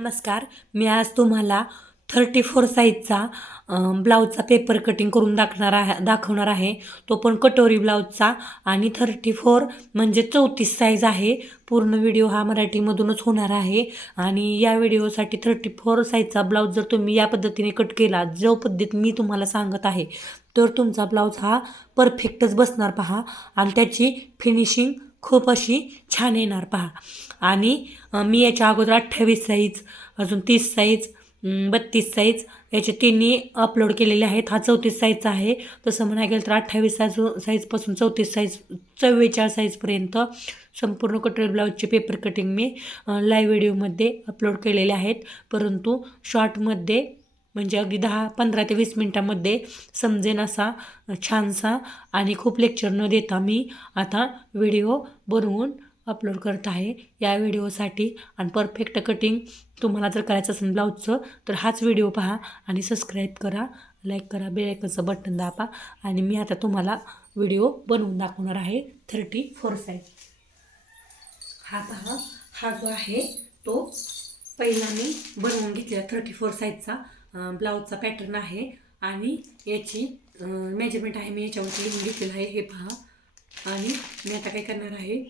नमस्कार. मी आज तुम्हाला 34 साईजचा ब्लाऊजचा पेपर कटिंग करून दाखवणार आहे. तो पण कटोरी ब्लाऊजचा आणि 34 म्हणजे 34 साईज आहे. पूर्ण व्हिडिओ हा मराठीमधूनच होणार आहे आणि या व्हिडिओसाठी 34 साईजचा ब्लाऊज जर तुम्ही या पद्धतीने कट केला, जो पद्धत मी तुम्हाला सांगत आहे, तर तुमचा ब्लाऊज हा परफेक्टच बसणार पहा आणि त्याची फिनिशिंग खूप अशी छान येणार पहा. आणि मी याच्या अगोदर 28 साईज, अजून 30 साईज, 32 साईज याचे तिन्ही अपलोड केलेले आहेत. हा 34 साईजचा आहे. तसं म्हणायला गेलं तर 28 साईजपासून 34 साईज 44 साईजपर्यंत संपूर्ण कटोरी ब्लाऊजचे पेपर कटिंग मी लाईव्ह व्हिडिओमध्ये अपलोड केलेले आहेत. परंतु शॉर्टमध्ये म्हणजे अगदी 15 ते 20 मिनटामध्ये समजेन असा छानसा आणि खूप लेक्चर न देता मी आता व्हिडिओ बनवून अपलोड करत आहे या व्हिडिओसाठी. आणि परफेक्ट कटिंग तुम्हाला जर करायचं असेल ब्लाऊजचं तर हाच व्हिडिओ पहा आणि सबस्क्राईब करा, लाईक करा, बेल आयकॉनचं बटन दाबा. आणि मी आता तुम्हाला व्हिडिओ बनवून दाखवणार आहे 34 साईज. हा पहा, हा जो आहे तो पहिला मी बनवून घेतलेला 34 साईजचा ब्लाऊजचा पॅटर्न आहे आणि याची मेजरमेंट आहे मी याच्यावरती लिहून घेतलेलं आहे. हे पहा. आणि मी आता काय करणार आहे,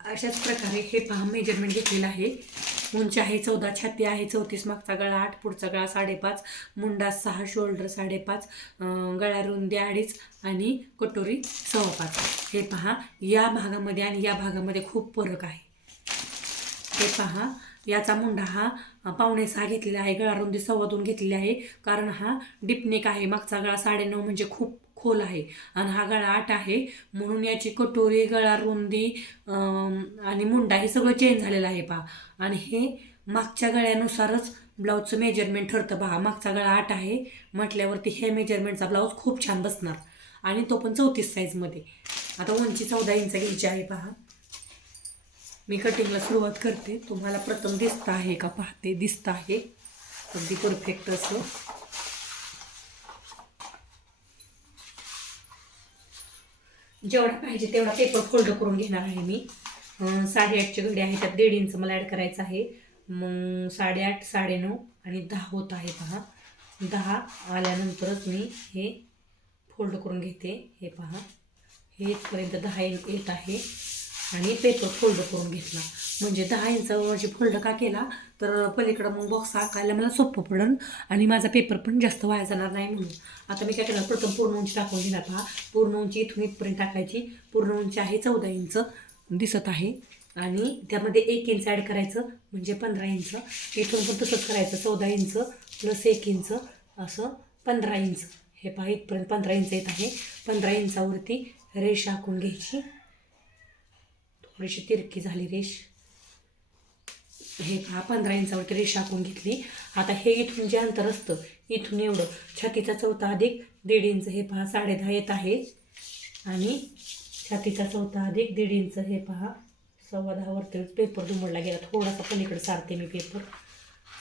अशाच प्रकारे हे पहा मेजरमेंट घेतलेलं आहे. उंची आहे 14, छाती आहे 34, मागचा गळा 8, पुढचा गळा 5.5, मुंडा 6, शोल्डर 5.5, गळा रुंदी 2.5 आणि कटोरी 5.25. हे पहा, या भागामध्ये आणि या भागामध्ये खूप फरक आहे. हे पहा, याचा मुंडा हा 5.25 घेतलेला आहे, गळा रुंदी 2.25 घेतलेली आहे, कारण हा डिपनेक आहे. मागचा गळा 9.5 म्हणजे खूप खोल आहे आणि हा गळा 8 आहे, म्हणून याची कटोरी, गळा रुंदी आणि मुंडा हे सगळं चेंज झालेलं आहे पहा. आणि हे मागच्या गळ्यानुसारच ब्लाऊजचं मेजरमेंट ठरतं पहा. मागचा गळा 8 आहे म्हटल्यावरती हे मेजरमेंटचा ब्लाऊज खूप छान बसणार आणि तो पण 34 साईजमध्ये. आता उंची 14 इंच घ्यायची आहे पहा. मी कटिंगला सुरुवात करते. तुम्हाला प्रथम दिसतं आहे का पाहते, दिसतं आहे अगदी परफेक्ट असं. जेवढा पाहिजे तेवढा पेपर फोल्ड करून घेणार आहे मी. 8.5चे घडी आहे, त्यात 1.5 इंच मला ॲड करायचं आहे. मग 8.5, 9.5 आणि 10 होत आहे पहा. 10 आल्यानंतरच मी हे फोल्ड करून घेते. हे पहा, हे इथपर्यंत 10 येत आहे आणि पेपर फोल्ड करून घेतला. म्हणजे 10 इंचावरची फोल्ड का केला तर पलीकडं मग बॉक्स आकायला मला सोपं पडेल आणि माझा पेपर पण जास्त वाया जाणार नाही म्हणून. आता मी काय करणार, प्रथम पूर्ण उंची टाकून घेणार पहा. पूर्ण उंची इथून इथपर्यंत टाकायची. पूर्ण उंची आहे 14 इंच दिसत आहे आणि त्यामध्ये 1 इंच ॲड करायचं म्हणजे 15 इंच. इथून पण तसंच करायचं, 14 इंच प्लस 1 इंच असं 15 इंच. हे पहा, इथपर्यंत 15 इंच येत आहे. 15 इंचावरती रेष आखून घ्यायची. थोडीशी तिरकी झाली रेष. हे पहा, 15 इंचावरती रेष आखून घेतली. आता हे इथून जे अंतर असतं, इथून एवढं छातीचा 14 अधिक 1.5 इंच, हे पहा 10.5 येत आहे आणि छातीचा 14 अधिक 1.5 इंच, हे पहा 10.15 वरती पेपर दुमडला गेला. थोडासा पलीकडे सारते मी पेपर.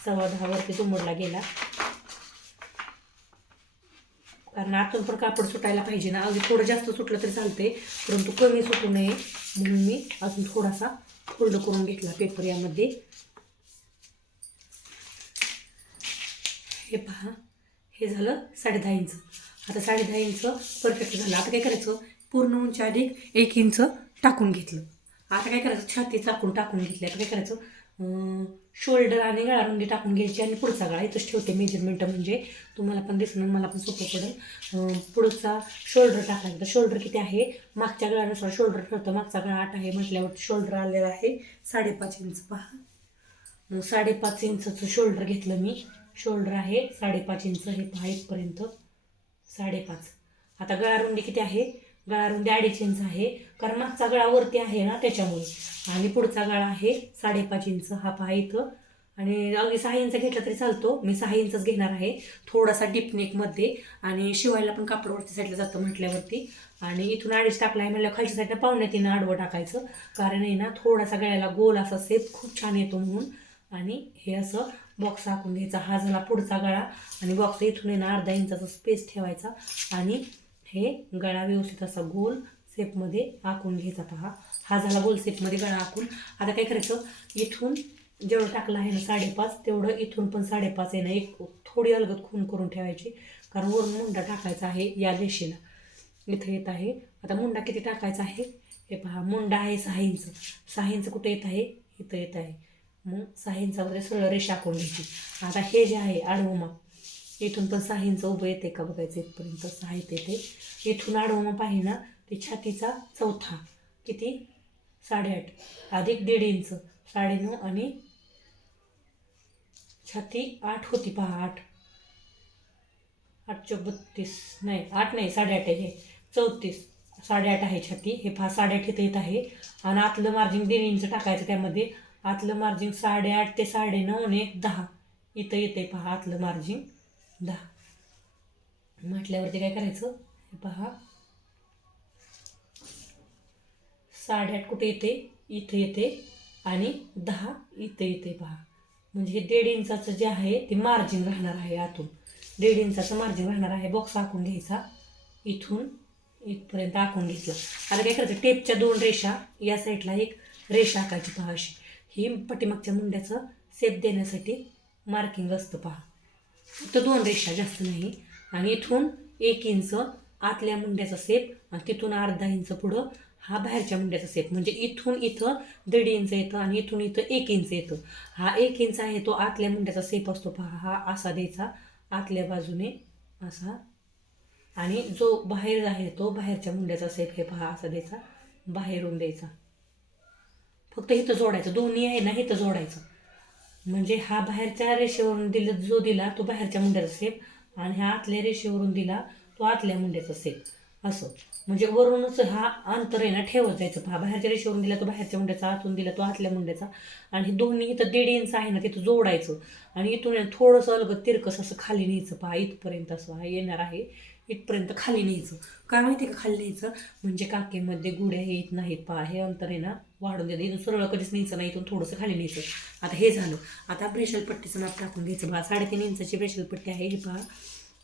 10.15 वरती दुमडला गेला, कारण आतून पण कापड सुटायला पाहिजे ना. अगदी थोडं जास्त सुटलं तरी चालते, परंतु कमी सुटू नये म्हणून मी अजून थोडासा फोल्ड करून घेतला पेपर यामध्ये. हे पहा, हे झालं 10.5 इंच. आता 10.5 इंच परफेक्ट झालं. आता काय करायचं, पूर्ण उंची अधिक 1 इंच टाकून घेतलं. आता काय करायचं, छाती टाकून घेतली. आता काय करायचं, शोल्डर आणि गळा रुंदी टाकून घ्यायची आणि पुढचा गळा इथंच ठेवते मेजरमेंट, म्हणजे तुम्हाला पण दिसणार, मला पण सोपं पडेल. पुढचा शोल्डर टाकायचं. तर शोल्डर किती आहे, मागच्या गळ्यानुसार शोल्डर ठरतं. मागचा गळा 8 आहे म्हटल्यावर शोल्डर आलेला आहे 5.5 इंच पहा. मग 5.5 इंचचं शोल्डर घेतलं मी. शोल्डर आहे 5.5 इंच. हे पहा, इथपर्यंत 5.5. आता गळा रुंदी किती आहे, गळा रुंदी 2.5 इंच आहे, कारण मागचा गळा वरती आहे ना त्याच्यामुळे. आणि पुढचा गळा आहे 5.5 इंच. हा पहा इथं. आणि अगदी 6 इंच घेतला तरी चालतो, मी 6 इंचच घेणार आहे. थोडासा डिपनेकमध्ये आणि शिवायला पण कापड वरती साईडला जातं म्हटल्यावरती. आणि इथून 2.5 टाकला आहे म्हणल्यावर खालच्या साईडला 2.25 आडवं टाकायचं, कारण आहे ना थोडासा गळ्याला गोल असा सेप खूप छान येतो म्हणून. आणि हे असं बॉक्स आखून घ्यायचा. हा झाला पुढचा गळा आणि बॉक्स इथून आहे ना 1/2 इंचाचा स्पेस ठेवायचा आणि हे गळा व्यवस्थित असा गोल सेपमध्ये आखून घ्यायचा पहा. हा झाला गोल सेपमध्ये गळा आखून. आता काय करायचं, इथून जेवढं टाकलं आहे ना 5.5 तेवढं इथून पण 5.5 आहे ना, एक थोडी अलगद खून करून ठेवायची, कारण वरून मुंडा टाकायचा आहे या रेषेला. इथं येत आहे. आता मुंडा किती टाकायचा आहे हे पहा. मुंडा आहे 6 इंच. 6 इंच कुठे येत आहे, इथं येत आहे. मग 6 इंचामध्ये सरळ रेषा आखून घ्यायची. आता हे जे आहे आडवं माप, इथून पण 6 इंच उभं येते का बघायचं. इथपर्यंत 6 येते. इथून आडवं माप आहे ना, ते छातीचा चौथा किती 8.5 अधिक 1.5 इंच 9.5 आणि छाती 8 होती पहा. 8 8 चौक 32 नाही, 8 नाही 8.5 आहे. हे 34 8.5 आहे छाती. हे पहा 8.5 इथं येत आहे. आणि आतलं मार्जिन 1.5 इंच टाकायचं त्यामध्ये. आतलं मार्जिन 8.5 ते 9.5 आणि 10 इथं येते पहा. आतलं मार्जिन 10 म्हटल्यावरती काय करायचं हे पहा. 8.5 कुठे येते, इथं येते. आणि 10 इथं येते पहा. म्हणजे हे 1.5 इंचाचं जे आहे ते मार्जिन राहणार आहे. आतून 1.5 इंचाचं मार्जिन राहणार आहे. बॉक्स आखून घ्यायचा. इथून इथपर्यंत आखून घेतला. आता काय करायचं, टेपच्या 2 रेषा या साईडला एक रेषा आखायची पहा. अशी ही पाठीमागच्या मुंड्याचं शेप देण्यासाठी मार्किंग असतं पहा. फक्त 2 रेषा, जास्त नाही. आणि इथून 1 इंच आतल्या मुंड्याचा शेप आणि तिथून अर्धा इंच पुढं हा बाहेरच्या मुंड्याचा शेप. म्हणजे इथून इथं 1.5 इंच येतं आणि इथून इथं 1 इंच येतं. हा 1 इंच आहे तो आतल्या मुंड्याचा शेप असतो पहा. हा असा द्यायचा आतल्या बाजूने असा. आणि जो बाहेर आहे तो बाहेरच्या मुंड्याचा शेप हे पहा असा द्यायचा, बाहेरून द्यायचा. फक्त इथं जोडायचं, दोन्ही आहे ना इथं जोडायचं. म्हणजे हा बाहेरच्या रेषेवरून जो दिला तो बाहेरच्या मुंड्याचा शेप, आणि हा आतल्या रेषेवरून दिला तो आतल्या मुंड्याचा शेप. असं म्हणजे वरूनच हा अंतर आहे ना ठेवत जायचं पहा. बाहेरच्या रेषेवरून दिला तो बाहेरच्या मुंड्याचा, आतून दिला तो आतल्या मुंड्याचा. आणि दोन्ही इथं 1.5 इंच आहे ना तिथं जोडायचं. आणि इथून थोडंसं अलगद तिरकस असं खाली न्यायचं पहा. इथपर्यंत असं येणार आहे. इथपर्यंत खाली न्यायचं. काय माहिती का खाली न्यायचं, म्हणजे काकेमध्ये गुड्या येत नाहीत पहा. हे अंतर आहे ना वाढून द्यायचं. इथून सरळ कधीच न्यायचं नाही, इथून थोडंसं खाली न्यायचं. आता हे झालं. आता ब्रेशल पट्टीचं माप टाकून घ्यायचं पहा. 3.5 इंचाची ब्रेशल पट्टी आहे. हे पहा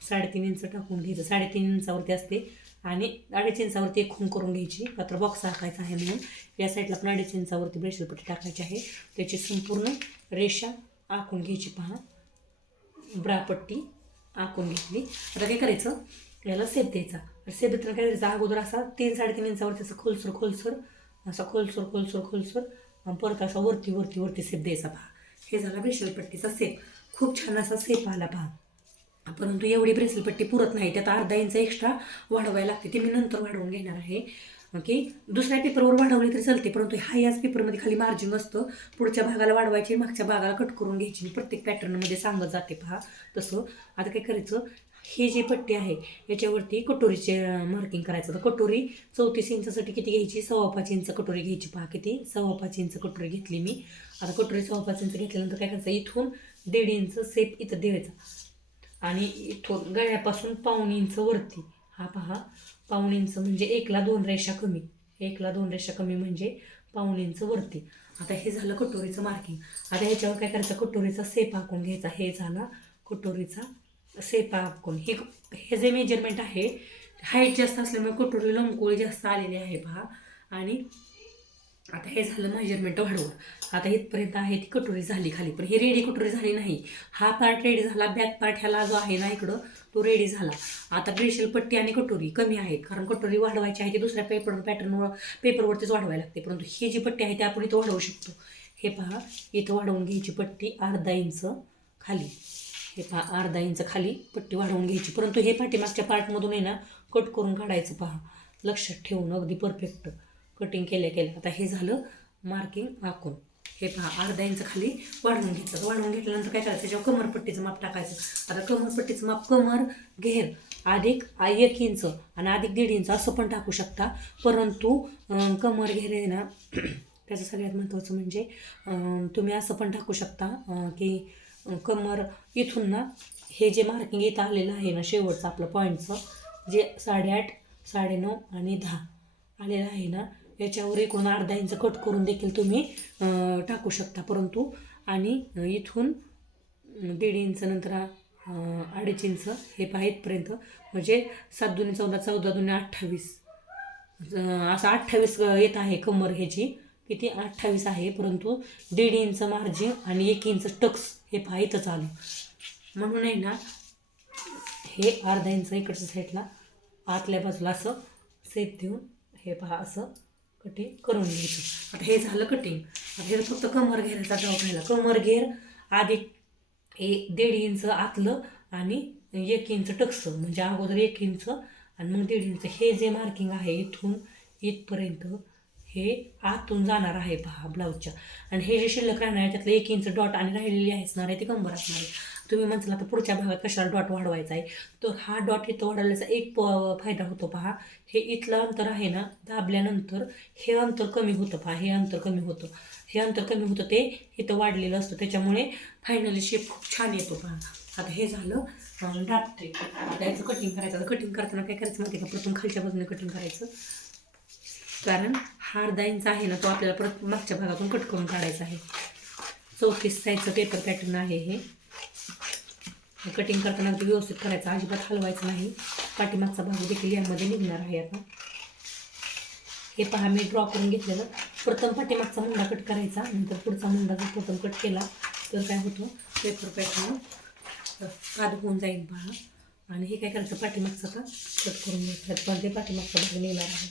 3.5 इंच टाकून घ्यायचं. 3.5 इंचावरती असते. आणि 2.5 इंचावरती एक खून करून घ्यायची. मात्र बॉक्स टाकायचा आहे म्हणून या साईडला पण 2.5 इंचावरती ब्रेशल पट्टी टाकायची आहे. त्याची संपूर्ण रेषा आखून घ्यायची पहा. ब्रापट्टी आखून घेतली. आता काय करायचं, याला सेप द्यायचा. सेप देताना काय करायचं, अगोदर असा 3-3.5 इंचावरती असं खोलसर असा खोलसर परत असा वरती सेप द्यायचा पहा. हे झाला ब्रेशल पट्टीचा सेप. खूप छान असा सेप आला पहा. परंतु एवढी ब्रेसल पट्टी पुरत नाही, त्यात अर्धा इंच एक्स्ट्रा वाढवायला लागते. ते मी नंतर वाढवून घेणार आहे. की दुसऱ्या पेपरवर वाढवली तरी चालते, परंतु याच पेपरमध्ये खाली मार्जिन असतं. पुढच्या भागाला वाढवायची, मागच्या भागाला कट करून घ्यायची. मी प्रत्येक पॅटर्नमध्ये सांगत जाते पहा तसं. आता काय करायचं, ही जी पट्टी आहे याच्यावरती कटोरीचे मार्किंग करायचं. तर कटोरी 34 इंचासाठी किती घ्यायची, 5.25 इंच कटोरी घ्यायची पहा. किती 5.25 इंच कटोरी घेतली मी. आता कटोरी 5.25 इंच घेतल्यानंतर काय करायचं, इथून 1.5 इंच सेप इथं द्यायचा. आणि इथून गळ्यापासून 1.25 इंच वरती हा पहा. 1.25 इंच म्हणजे 1ला 2 रेषा कमी. 1ला 2 रेषा कमी म्हणजे 1.25 इंच वरती. आता हे झालं कटोरीचं मार्किंग. आता ह्याच्यावर काय करायचं, कटोरीचा सेप आखून घ्यायचा. हे झाला कटोरीचा सेप आखून. हे जे मेजरमेंट आहे, हाईट जास्त असल्यामुळे कटोरी लंबकोळी जास्त आलेली आहे पहा. आणि आता हे झालं मेजरमेंट वाढवून. आता इथपर्यंत आहे ती कटोरी झाली खाली. पण ही रेडी कटोरी झाली नाही. हा पार्ट रेडी झाला, बॅक पार्ट ह्याला जो आहे ना इकडं तो रेडी झाला. आता ब्रेशल पट्टी आणि कटोरी कमी आहेत, कारण कटोरी वाढवायची आहे ती दुसऱ्या पेपरवरतीच वाढवायला लागते. परंतु ही जी पट्टी आहे ती आपण इथं वाढवू शकतो. हे पहा, इथं वाढवून घ्यायची पट्टी अर्धा इंच खाली. हे पहा, अर्धा इंच खाली पट्टी वाढवून घ्यायची. परंतु हे पाठीमागच्या पार्टमधून आहे ना कट करून काढायचं पहा. लक्षात ठेवून अगदी परफेक्ट कटिंग केल्या. आता हे झालं मार्किंग आखून. हे पहा, अर्धा इंच खाली वाढवून घेतलं. वाढवून घेतल्यानंतर काय करायचं, जेव्हा कमरपट्टीचं माप टाकायचं. आता कमरपट्टीचं माप कमर घेर अधिक 1 इंच आणि अधिक 1.5 इंच असं पण टाकू शकता. परंतु कमर घेर आहे ना त्याचं सगळ्यात महत्त्वाचं म्हणजे तुम्ही असं पण टाकू शकता की कमर इथून ना हे जे मार्किंग इथं आलेलं आहे ना शेवटचं आपलं पॉईंटचं जे 8.5, 9.5 आणि 10 आलेलं आहे ना, याच्यावर इकडून अर्धा इंच कट करून देखील तुम्ही टाकू शकता. परंतु आणि इथून 1.5 इंच नंतर 2.5 इंच हे पहा इथपर्यंत, म्हणजे 7 दुनी 14, 14 दुनी 28 असं 28 येत आहे कमर ह्याची. किती 28 आहे, परंतु 1.5 इंच मार्जिन आणि 1 इंच टक्स हे पहा इथंच आलं. म्हणून आहे ना हे अर्धा इंच इकडच्या साईडला आतल्या बाजूला असं सेप देऊन हे पहा असं कटिंग करून घ्यायचं. आता हे झालं कटिंग. आता हे फक्त कमर घेरायचा ड्रॉ घ्यायला. कमर घेर आधी 1.5 इंच आतलं आणि 1 इंच टक्स, म्हणजे अगोदर 1 इंच आणि मग 1.5 इंच. हे जे मार्किंग आहे इथून इथपर्यंत हे आतून जाणार आहे पहा ब्लाऊजच्या. आणि हे जे शिल्लक राहणार आहे त्यातलं 1 इंच डॉट आणि राहिलेली असणार आहे ती कंबर असणार आहे. तुम्ही म्हणसाल आता पुढच्या भागात कशाला डॉट वाढवायचा आहे, तर हा डॉट इथं वाढवल्याचा एक फायदा होतो पहा. हे इथलं अंतर आहे ना दाबल्यानंतर हे अंतर कमी होतं पहा. हे अंतर कमी होतं, हे अंतर कमी होतं, ते इथं वाढलेलं असतं, त्याच्यामुळे फायनली शेप खूप छान येतो पहा. आता हे झालं दाबते. आता याचं कटिंग करायचं. आता कटिंग करताना काय करायचं माहिती का, प्रथम खालच्या बाजूने कटिंग करायचं, कारण हा अर्धा इंच आहे ना तो आपल्याला परत मागच्या भागातून कट करून काढायचा आहे. 34 साईजचं पेपर पॅटर्न आहे हे. कटिंग करताना अगदी व्यवस्थित करायचं, अजिबात हलवायचं नाही. पाठीमागचा भाग देखील यामध्ये निघणार आहे. आता हे पहा मी ड्रॉ करून घेतलेलं. प्रथम पाठीमागचा मुंडा कट करायचा, नंतर पुढचा मुंडा जर प्रथम कट केला तर काय होतं, पेपर पॅटर्न काद होऊन जाईल पहा. आणि हे काय करायचं, पाठीमागचा का कट करून घ्यायचं, पण ते पाठीमागचा भाग निघणार आहे.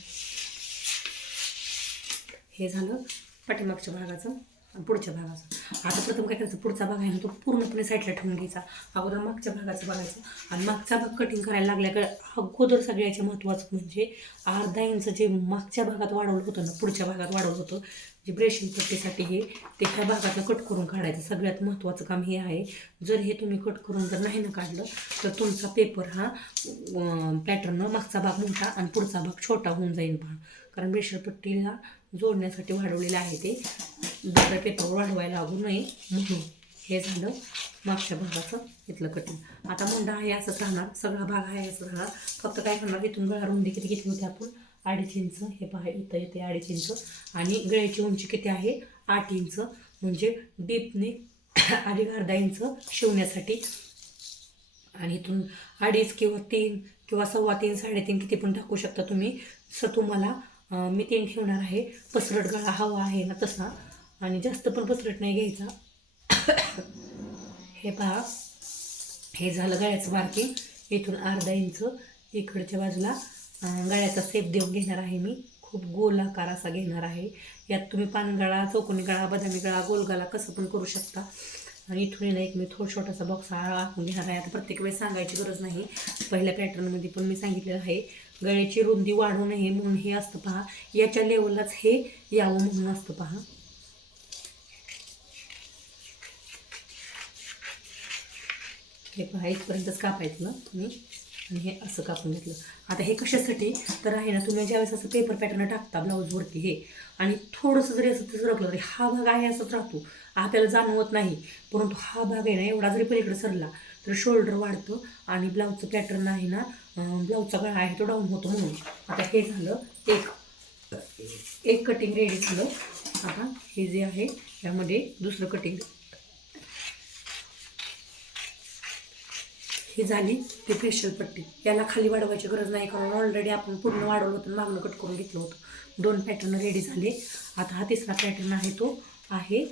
हे झालं पाठीमागच्या भागाचं आणि पुढच्या भागाचं. आता प्रथम काय करायचं, पुढचा भाग आहे ना तो पूर्णपणे साईडला ठेवून घ्यायचा. अगोदर मागच्या भागाचं बघायचं आणि मागचा भाग कटिंग करायला लागल्याकडे अगोदर सगळ्याच्या महत्त्वाचं म्हणजे अर्धा इंच जे मागच्या भागात वाढवलं होतं ना, पुढच्या भागात वाढवलं होतं जे ब्रेशिंग पट्टीसाठी हे ते ह्या भागातलं कट करून काढायचं. सगळ्यात महत्त्वाचं काम हे आहे. जर हे तुम्ही कट करून जर नाही ना काढलं तर तुमचा पेपर हा पॅटर्न मागचा भाग मोठा आणि पुढचा भाग छोटा होऊन जाईल पहा. कारण ब्रेशर पट्टीला जोडण्यासाठी वाढवलेलं आहे, ते दुसऱ्या पेपरवर वाढवायला लागू नये म्हणून. हे झालं मागच्या भागाचं इथलं कटिंग. आता मुंडा आहे असंच राहणार, सगळा भाग आहे असं राहणार. फक्त काय करणार, इथून गळा रुंदी किती घेतली होती आपण, 2.5 इंच. हे पहा इथं येते 2.5 इंच आणि गळ्याची उंची किती आहे, 8 इंच. म्हणजे डीपने आधी अर्धा इंच शिवण्यासाठी. आणि इथून 2.5 किंवा 3 किंवा 3.25 3.5 किती पण टाकू शकता तुम्ही. तुम्हाला मी 3 ठेवणार आहे. पसरट गळा हवा आहे ना तसा, आणि जास्त पण पसरट नाही घ्यायचा. हे पहा हे झालं गळ्याचं मार्किंग. इथून अर्धा इंच इकडच्या बाजूला गळ्याचा सेप देऊन घेणार आहे मी. खूप गोल आकार असा घेणार आहे. यात तुम्ही पानगळा, चौकोनी गळा, बदामी गळा, गोल गळा कसं पण करू शकता. आणि इथून ना एक मी छोटासा बॉक्स आखून घेणार आहे. आता प्रत्येक वेळेस सांगायची गरज नाही, पहिल्या पॅटर्नमध्ये पण मी सांगितलेलं आहे. गळ्याची रुंदी वाढू नये म्हणून हे असतं पहा, याच्या लेवललाच हे यावं म्हणून असतं पहा. हे पहा इथपर्यंतच कापायचं ना तुम्ही, आणि हे असं कापून घेतलं. आता हे कशासाठी तर आहे ना, तुम्ही ज्यावेळेस असं पेपर पॅटर्न टाकता ब्लाऊजवरती हे, आणि थोडंसं जरी असं सरकलं तरी हा भाग आहे असंच राहतो, आपल्याला जाणवत नाही. परंतु हा भाग आहे ना एवढा जरी पलीकडे सरला तर शोल्डर वाढतं आणि ब्लाऊजचं पॅटर्न आहे ना, ब्लाऊजचा गळा आहे तो डाऊन होतो म्हणून. आता हे झालं एक कटिंग रेडी झालं. आता हे जे आहे यामध्ये दुसरं कटिंग ही झाली ती फेशियल पट्टी. याला खाली वाढवायची गरज नाही, कारण ऑलरेडी आपण पूर्ण वाढवलं होतं, मागणं कट करून घेतलं होतं. 2 पॅटर्न रेडी झाले. आता हा तिसरा पॅटर्न आहे तो आहे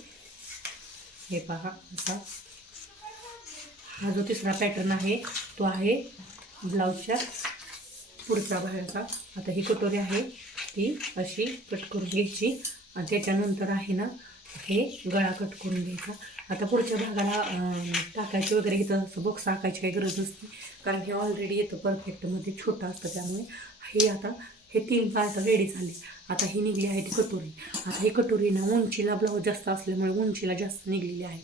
हे पहा असा. हा जो तिसरा पॅटर्न आहे तो आहे ब्लाऊजच्या पुढचा भागाचा. आता ही कटोरी आहे ती अशी कट करून घ्यायची आणि त्याच्यानंतर आहे ना हे गळा कट करून घ्यायचा. आता पुढच्या भागाला टाकायचे वगैरे इथं असं बॉक्स टाकायची काही गरज नसते, कारण हे ऑलरेडी येतं परफेक्टमध्ये, छोटं असतं. त्यामुळे हे आता हे 3 पार्ट रेडी झाले. आता ही निघली आहे ती कटोरी. आता ही कटोरी ना उंचीला ब्लाऊज जास्त असल्यामुळे उंचीला जास्त निघलेली आहे.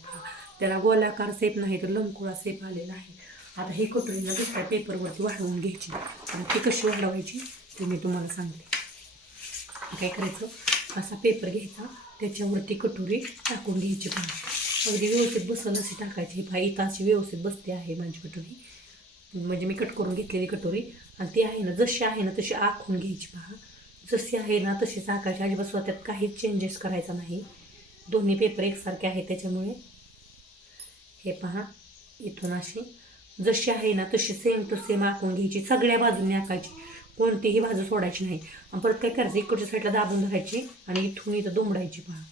त्याला गोलाकार सेप नाही तर लंबगोळा सेप आलेला आहे. आता ही कटोरीला दुसऱ्या पेपरवरती वाढवून घ्यायची. आणि ती कशी वाढवायची ते मी तुम्हाला सांगते. काय करायचं, असा पेपर घ्यायचा, त्याच्यावरती कटोरी टाकून घ्यायची. पहा अगदी व्यवस्थित बसल अशी टाकायची. पहा इथं अशी व्यवस्थित बसते आहे माझी कटोरी, म्हणजे मी कट करून घेतलेली कटोरी. आणि ती आहे ना जशी आहे ना तशी आखून घ्यायची. पहा जशी आहे ना तशीच आखायची, अजिबात स्वतःत काहीच चेंजेस करायचा नाही. दोन्ही पेपर एकसारखे आहेत त्याच्यामुळे. हे पहा इथून अशी जशी आहे ना तशी सेम टू सेम आखून घ्यायची. सगळ्या बाजूंनी आखायची, कोणतीही बाजू सोडायची नाही. आणि परत काय करायचं, इकडच्या साईडला दाबून धरायची आणि इथून इथं दुमडायची पहा.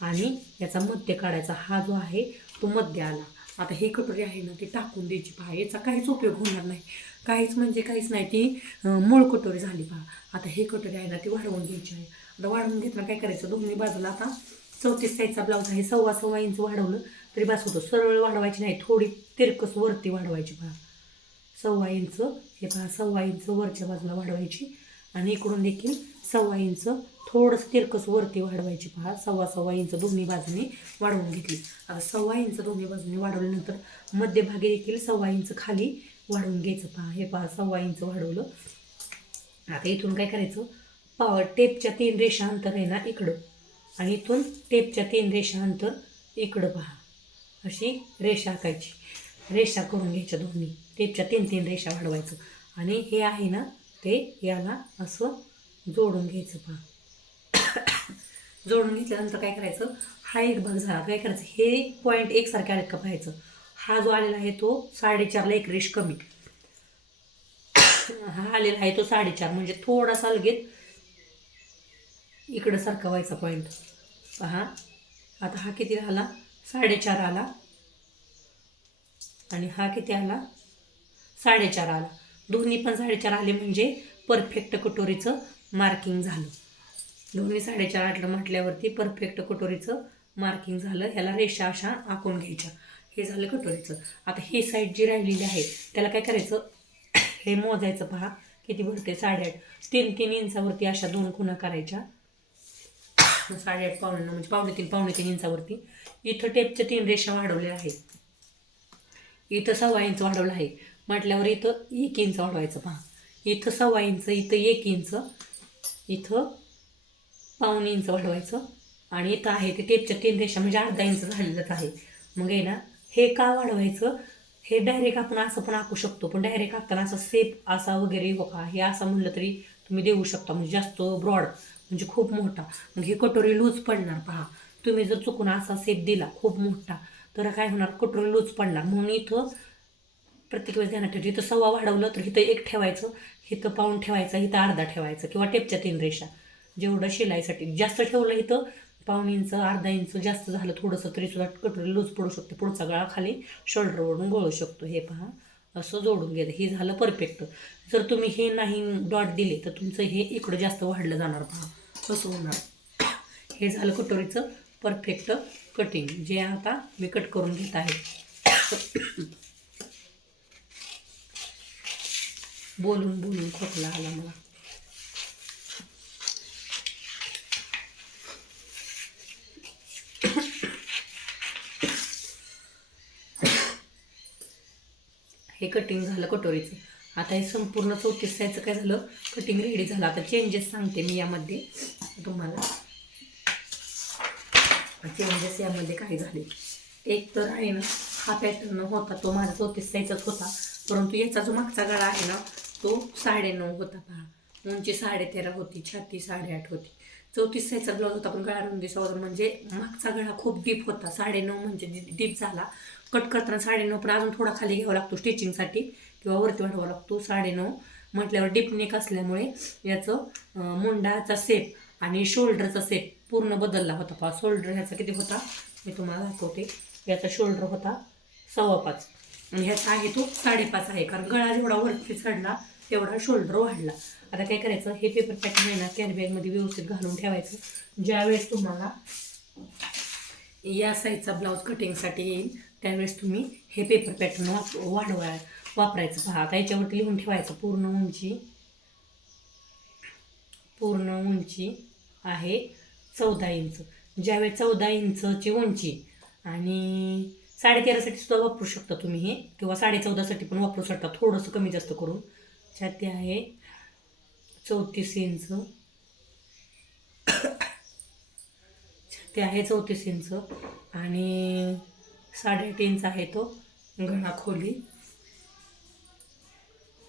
आणि याचा मध्य काढायचा. हा जो आहे तो मध्य आला. आता ही कटोरी आहे ना ती टाकून द्यायची पहा. याचा काहीच उपयोग होणार नाही, काहीच म्हणजे काहीच नाही. ती मूळ कटोरी झाली पहा. आता ही कटोरी आहे ना ती वाढवून घ्यायची आहे. आता वाढवून घेताना काय करायचं, दोन्ही बाजूला आता 34 साईजचा ब्लाऊज आहे, 1.25 इंच वाढवलं तरी बस होतं. सरळ वाढवायची नाही, थोडी तिरकस वरती वाढवायची पहा. 1.25 इंच, हे पहा 1.25 इंच वरच्या बाजूला वाढवायची. आणि इकडून देखील 1.25 इंच थोडंसं तिरकस वरती वाढवायची पहा. 1.25 इंच दोन्ही बाजूनी वाढवून घेतली. आता 1.25 इंच दोन्ही बाजूनी वाढवल्यानंतर मध्यभागी देखील 1.25 इंच खाली वाढवून घ्यायचं पहा. हे पहा 1.25 इंच वाढवलं. आता इथून काय करायचं, टेपच्या 3 रेषा अंतर आहे ना इकडं, आणि इथून टेपच्या 3 रेषा अंतर इकडं पहा. अशी रेषा आखायची, रेषा करून घ्यायच्या दोन्ही. टेपच्या 3 रेषा वाढवायचं. आणि हे आहे ना ते याला असं जोडून घ्यायचं पहा. जोडून घेतल्यानंतर काय करायचं, हा एक भाग झाला. काय करायचं, हे पॉईंट एकसारखे आलेत का पाहायचं. हा जो आलेला आहे तो 4.5ला एक रेष कमी, हा आलेला आहे तो 4.5, म्हणजे थोडासा अलगेत इकडं सारखा व्हायचा पॉईंट पहा. आता हा किती आला, 4.5 आला. आणि हा किती आला, 4.5 आला. दोन्ही पण 4.5 आले म्हणजे परफेक्ट कटोरीचं मार्किंग झालं. दोन्ही 4.5 म्हटल्यावरती परफेक्ट कटोरीचं मार्किंग झालं. ह्याला रेषा अशा आखून घ्यायच्या. हे झालं कटोरीचं. आता ही साईड जी राहिलेली आहे त्याला काय करायचं, हे मोजायचं पहा किती भरते. 8.5, 3 इंचावरती अशा 2 खुणा करायच्या. 8.5 पावणे 9 म्हणजे पावणे 3 इंचावरती. इथं टेपच्या 3 रेषा वाढवल्या आहेत. इथं 1.25 इंच वाढवलं आहे म्हटल्यावर इथं 1 इंच वाढवायचं पहा. इथं 1.25 इंच, इथं 1 इंच, इथं पावणे इंच वाढवायचं. आणि इथं आहे ते टेपच्या 3 रेषा म्हणजे अर्धा इंच झालेलंच आहे. मग आहे ना हे का वाढवायचं, हे डायरेक्ट आपण असं पण आखू शकतो, पण डायरेक्ट आखताना असं सेप असा वगैरे हो का, हे असं म्हणलं तरी तुम्ही देऊ शकता. म्हणजे जास्त ब्रॉड म्हणजे खूप मोठा, मग ही कटोरी लूज पडणार पहा. तुम्ही जर चुकून असा सेप दिला खूप मोठा तर काय होणार, कटोरी लूज पडणार. म्हणून इथं प्रत्येक वेळेस ध्यानात ठेवायचं. इथं 1.25 वाढवलं तर इथं 1 ठेवायचं, इथं पाऊण ठेवायचं, इथं अर्धा ठेवायचं. किंवा टेपच्या 3 रेषा जेवढं शिलाईसाठी जास्त ठेवलं, इथं पाऊण इंच अर्धा इंच जास्त झालं थोडंसं तरी सुद्धा कटोरी लूज पडू शकते. पुढचा गळा खाली शोल्डरवरून गळू शकतो. हे पहा असं जोडून घ्यायचं. हे झालं परफेक्ट. जर तुम्ही हे नाही डॉट दिले तर तुमचं हे इकडं जास्त वाढलं जाणार पहा, कसं होणार. हे झालं कटोरीचं परफेक्ट कटिंग, जे आता मी कट करून घेत आहे. बोलून बोलून खोकला आला मला. हे कटिंग झालं कटोरीचं. आता हे संपूर्ण 34 साईजचं काय झालं, कटिंग रेडी झालं. आता चेंजेस सांगते मी यामध्ये तुम्हाला. चेंजेस यामध्ये काय झाले, एक तर आहे ना हा पॅटर्न होता तो माझा 34 साईजचाच होता, परंतु याचा जो मागचा गळा आहे ना तो 9.5 होता पहा. उंची 13.5 होती, छाती 8.5 होती. 34 साईजचा ब्लाऊज होता, पण गळा रुंदी 14 म्हणजे मागचा गळा खूप डीप होता. 9.5 म्हणजे डीप झाला. कट करताना 9.5, पण अजून थोडा खाली घ्यावा लागतो स्टिचिंगसाठी किंवा वरती वाढवावा लागतो. 9.5 म्हटल्यावर डीप नेक असल्यामुळे याचं मुंडाचा सेप आणि शोल्डरचा सेप पूर्ण बदलला होता पहा. शोल्डर ह्याचा किती होता मी तुम्हाला दाखवते. याचा शोल्डर होता 5.25 आणि ह्याचा आहे तो 5.5 आहे, कारण गळा जेवढा वरती चढला तेवढा शोल्डर वाढला. आता काय करायचं, हे पेपर पॅटर्न आहे ना कॅरीबॅगमध्ये व्यवस्थित घालून ठेवायचं. ज्यावेळेस तुम्हाला या साईजचा ब्लाऊज कटिंगसाठी येईल त्यावेळेस तुम्ही हे पेपर पॅटर्न वापरायचं पहा. आता याच्यावरती लिहून ठेवायचं पूर्ण उंची आहे 14 इंच. ज्यावेळेस 14 इंचची उंची आणि 13.5साठी सुद्धा वापरू शकता तुम्ही हे, किंवा 14.5साठी पण वापरू शकता, थोडंसं कमी जास्त करून. छाती आहे 34 इंच, छाती आहे 34 इंच आणि 8.5 इंच आहे तो गळा खोली.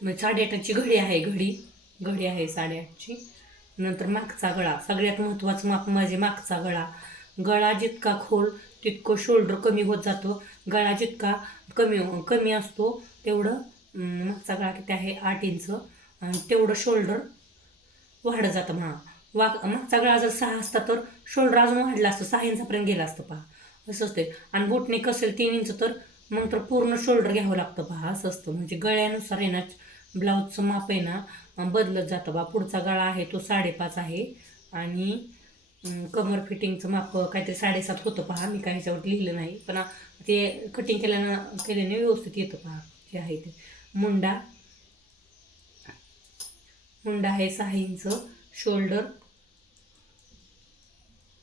8.5ची घडी आहे, घडी आहे 8.5ची. नंतर मागचा गळा, सगळ्यात महत्त्वाचं माप म्हणजे मागचा गळा जितका खोल तितकं शोल्डर कमी होत जातो. गळा जितका कमी असतो तेवढं मागचा गळा किती आहे 8 इंच. आणि तेवढं शोल्डर वाढत जातं. मागचा गळा जर 6 असता तर शोल्डर अजून वाढला असतं, 6 इंचापर्यंत गेला असतं पहा. असं असते. आणि बोटनेक असेल 3 इंच तर मग तर पूर्ण शोल्डर घ्यावं लागतं पहा. असं असतं. म्हणजे गळ्यानुसार आहे ना ब्लाऊजचं माप आहे ना बदलत जातं बा. पुढचा गळा आहे तो 5.5 आहे आणि कमर फिटिंगचं माप काहीतरी 7.5 होतं पहा. मी काही ह्याच्यावर लिहिलं नाही, पण ते कटिंग केल्याने व्यवस्थित येतं पहा. जे आहे ते मुंडा आहे 6 इंच.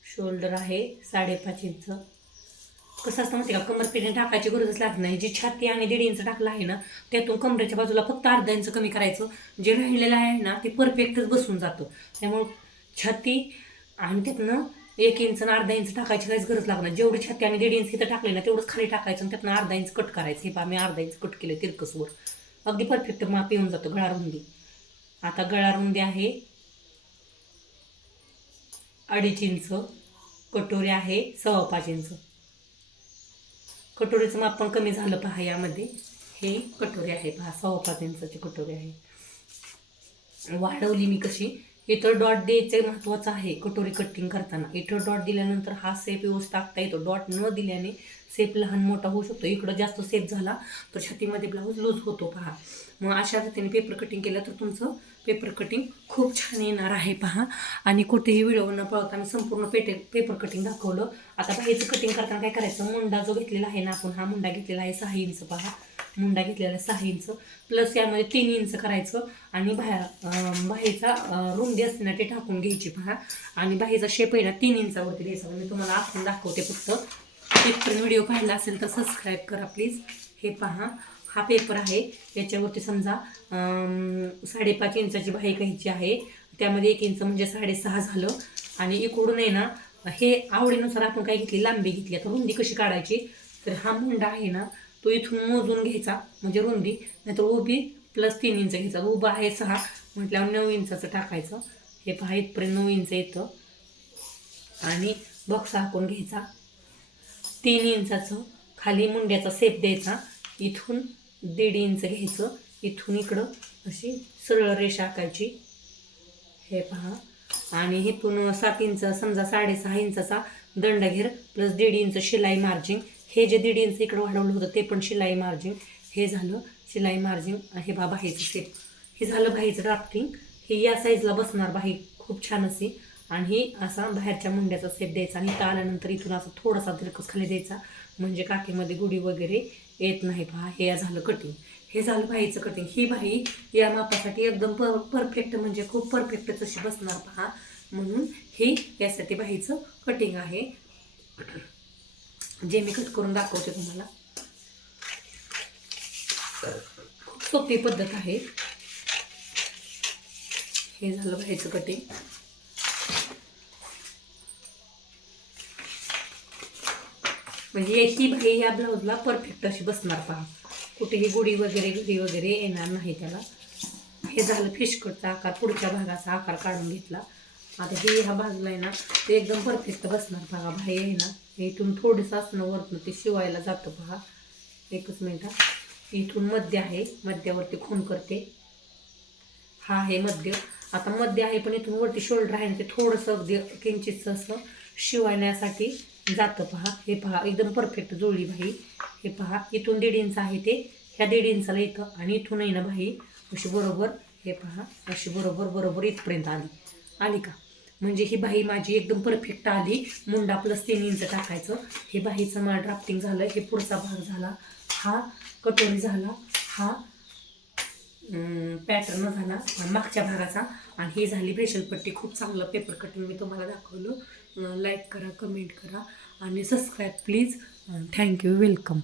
शोल्डर आहे 5.5 इंच. कसं असतं माहिती का, कमर फिटिंग टाकायची गरजच लागत नाही. जी छाती आणि 1.5 इंच टाकलं आहे ना त्यातून कमरेच्या बाजूला फक्त अर्धा इंच कमी करायचं. जे राहिलेलं आहे ना ते परफेक्टच बसून जातं. त्यामुळं छाती आणि त्यातनं 1 इंच आणि अर्धा इंच टाकायची काहीच गरज लागणार. जेवढी छाती आणि 1.5 इंच इथं टाकले ना तेवढंच खाली टाकायचं आणि त्यातनं अर्धा इंच कट करायचं. हे पहा मी अर्धा इंच कट केलं तिरकसवर. अगदी परफेक्ट माप येऊन जातं गळा रुंदी. आता गळा रुंदी आहे 2.5 इंच. कटोरी आहे 5.25 इंच. कटोरीचं माप पण कमी झालं पहा. यामध्ये हे कटोरी आहे पहा, 5.25 इंचाची कटोरी आहे. वाढवली मी कशी, इथं डॉट द्यायचं महत्त्वाचं आहे कटोरी कटिंग करताना. इथं डॉट दिल्यानंतर हा सेप व्यवस्थित टाकता येतो. डॉट न दिल्याने सेप लहान मोठा होऊ शकतो. इकडं जास्त सेप झाला तर छातीमध्ये ब्लाऊज लूज होतो पहा. मग अशा रीतीने पेपर कटिंग केलं तर तुमचं पेपर कटिंग खूप छान येणार आहे पहा. आणि कुठेही व्हिडिओ न पळवता मी संपूर्ण पेपर कटिंग दाखवलं. आता बाहेरचं कटिंग करताना काय करायचं, मुंडा जो घेतलेला आहे ना आपण, हा मुंडा घेतलेला आहे 6 इंच पहा. मुंडा घेतलेला आहे 6 इंच प्लस यामध्ये 3 इंच करायचं आणि बाहेरचा रुंदी असते ना ते टाकून घ्यायची पहा. आणि बाहेरचा शेप आहे ना 3 इंचावरती द्यायचा. मी तुम्हाला आखून दाखवते. फक्त तिथपर्यंत व्हिडिओ पाहिला असेल तर सबस्क्राईब करा प्लीज. हे पहा हा पेपर आहे. याच्यावरती समजा 5.5 इंचाची बाही घ्यायची आहे. त्यामध्ये 1 इंच म्हणजे 6.5 झालं. आणि इकडून आहे ना हे आवडीनुसार आपण काय घेतली, लांबी घेतली. आता रुंदी कशी काढायची, तर हा मुंडा आहे ना तो इथून मोजून घ्यायचा म्हणजे रुंदी, नाहीतर उभी प्लस 3 इंच घ्यायचा. उभा आहे 6 म्हटल्यावर 9 इंचाचं टाकायचं. हे पहा इथपर्यंत 9 इंच येतं. आणि बॉक्स आखून घ्यायचा 3 इंचाचं. खाली मुंड्याचा सेप द्यायचा. इथून 1.5 इंच घ्यायचं. इथून इकडं अशी सरळ रेषा आखायची. हे पहा. आणि इथून 7 इंच समजा 6.5 इंचाचा दंडघेर प्लस 1.5 इंच शिलाई मार्जिन. हे जे 1.5 इंच इकडं वाढवलं होतं ते पण शिलाई मार्जिन. हे झालं शिलाई मार्जिन. हे बा बाहीचं सेप. हे झालं बाहीचं ड्राफ्टिंग. हे या साईजला बसणार बाही खूप छान अशी. आणि ही असा बाहेरच्या मुंड्याचा सेप द्यायचा. आणि इथं आल्यानंतर इथून असं थोडासा तिरकस खाली द्यायचा म्हणजे काकीमध्ये गुढी वगैरे येत नाही पहा. हे झालं कटिंग. हे झालं बाहीचं कटिंग. ही बाही या मापासाठी एकदम परफेक्ट म्हणजे खूप परफेक्ट अशी बसणार पहा. म्हणून हे यासाठी बाहीचं कटिंग आहे, जे मी कट करून दाखवते तुम्हाला. खूप सोपी पद्धत आहे. हे झालं बाहीचं कटिंग. म्हणजे ही बाही या ब्लाऊजला परफेक्ट अशी बसणार पहा. कुठेही गुढी वगैरे येणार नाही त्याला. हे झालं फिशकटचा आकार. पुढच्या भागाचा आकार काढून घेतला. आता हे ह्या बाजूला आहे ना ते एकदम परफेक्ट बसणार पहा. बाही आहे ना इथून थोडंसं असणं वरनं ते शिवायला जातं पहा. एकच मिनिट. इथून मध्य आहे, मध्यावरती खून करते. हा आहे मध्य. आता मध्य आहे पण इथून वरती शोल्डर आहे ते थोडंसं अगदी किंचितचं असं शिवण्यासाठी जातं पहा. हे पहा एकदम परफेक्ट जुळली बाही. हे पहा इथून 1.5 इंच आहे ते ह्या 1.5 इंचाला येतं. आणि इथून आहे ना बाही अशी बरोबर. हे पहा अशी बरोबर इथपर्यंत आली का, म्हणजे ही बाही माझी एकदम परफेक्ट आली. मुंडा प्लस 3 इंच टाकायचं. हे बाहीचं मला ड्राफ्टिंग झालं. हे पुढचा भाग झाला. हा कटोरी झाला. हा पॅटर्न झाला मागच्या भागाचा. आणि ही झाली ब्रेशल पट्टी. खूप चांगलं पेपर कटिंग मी तुम्हाला दाखवलं. लाईक करा, कमेंट करा आणि सबस्क्राईब प्लीज. Thank you, welcome.